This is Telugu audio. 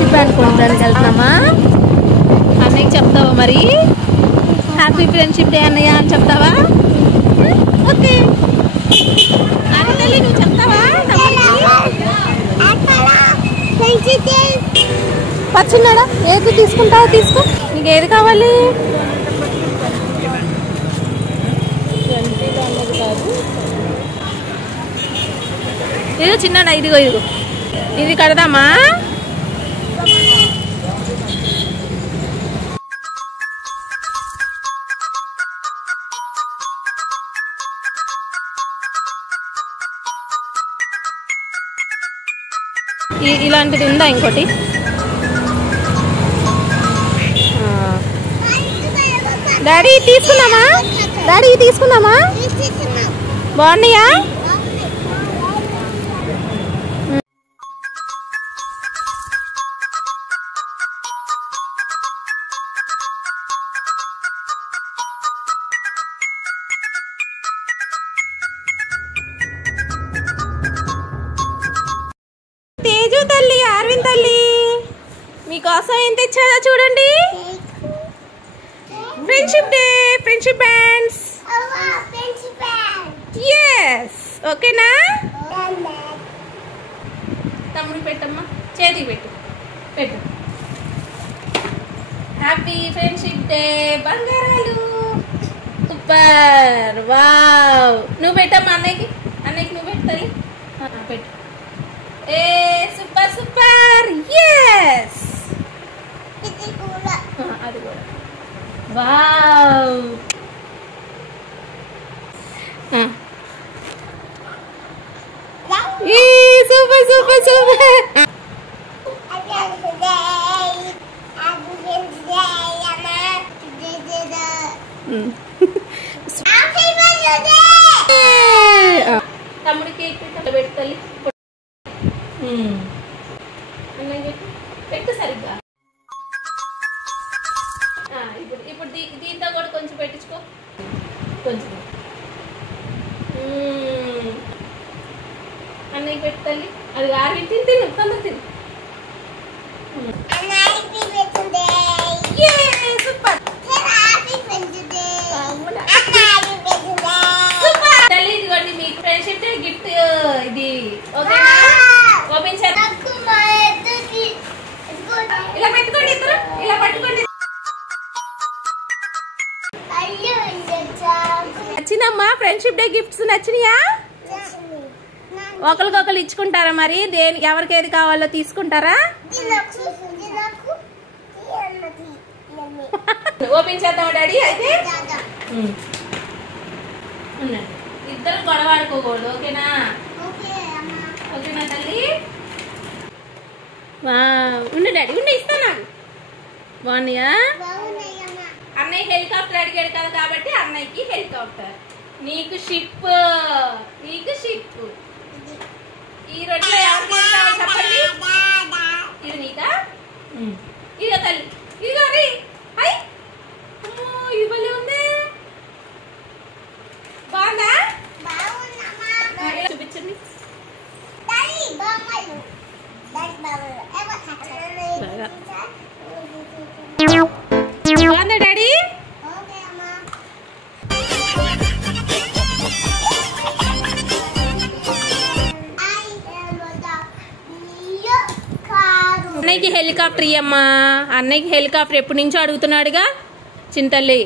ఫ్రెండ్షిప్ బ్యాండ్ కొనడానికి వెళ్తున్నామా? అన్నయ్యకి చెప్తావా మరి? హ్యాపీ ఫ్రెండ్షిప్ డే అన్నయ్య అని చెప్తావా? ఓకే అరే తల్లి నువ్వు చెప్తావా? పచ్చిన్నాడా? ఏది తీసుకుంటావా? తీసుకో, నీకు ఏది కావాలి? ఇదిగో చిన్నాడా, ఇదిగో ఇదిగో ఇది కడదామా? ఇలాంటిది ఉందా ఇంకోటి? డాడీ తీసుకున్నామా? డాడీ తీసుకున్నామా? బాగున్నాయా? తేజు తల్లి, అరవింద్ తల్లి మీకోసం ఏం తెచ్చారో చూడండి. Friendship day friendship bands. Yes ఓకేనా? తమ్ముడు పెట్టమ్మా, చేతికి పెట్టు పెట్టు. హ్యాపీ ఫ్రెండ్షిప్ డే బంగారాలు. Super, wow. నువ్వు పెట్టమ్మా అన్నయ్యకి, అన్నయ్యకి నువ్వు పెట్టాలి. పెట్టు. ఏ సూపర్ సూపర్. ఎస్ అది కూడా వావ్. ఏ సూపర్ సూపర్ సూపర్. తమ్ముడి కేక్ పెట్టాలి. పెట్టు సరిగ్గా. ఇప్పుడు దీంతో కూడా కొంచెం పెట్టించుకో, కొంచెం అన్నయ్య పెట్టు తల్లి. అది ఆరి తిని తిను, తొందర తిను. తల్లి ఇదిగోండి మీకు ఫ్రెండ్షిప్ డే గిఫ్ట్ ఇది. ఓకేనా? ఓపెన్ చేద్దాం. ఇలా పెట్టుకోండి, ఇద్దరు ఇలా పట్టుకోండి. నచ్చిందమ్మా? ఫ్రెండ్షిప్ డే గిఫ్ట్స్ నచ్చినాయా? ఒకరికొకరు ఇచ్చుకుంటారా? మరి దేని ఎవరికి ఏది కావాలో తీసుకుంటారా? ఓపెన్ చేద్దామా డాడీ? అయితే ఇద్దరు గొడవ ఆడుకోకూడదు. ఓకేనా? ఓకేనా తల్లి? ఉండు డాడీ, ఉండి ఇస్తా. నాకు బాగున్నాయా? అన్నయ్య హెలికాప్టర్ అడిగాడు కదా, కాబట్టి అన్నయ్యకి హెలికాప్టర్. నీకు షిప్, నీకు షిప్. ఈ రోజులో ఎవరికి ఏం కావాలి చెప్పండి? ఇది నీకా? ఇదిగో తల్లి, ఇదిగో రీ. హై, ఇది భలే ఉంది. బాగుందా? చూపించండి. బాగుందా డాడీ? అన్నయ్యకి హెలికాప్టర్ ఇయ్యమ్మా. అన్నయ్యకి హెలికాప్టర్ ఎప్పటి నుంచో అడుగుతున్నాడుగా చింతల్లి.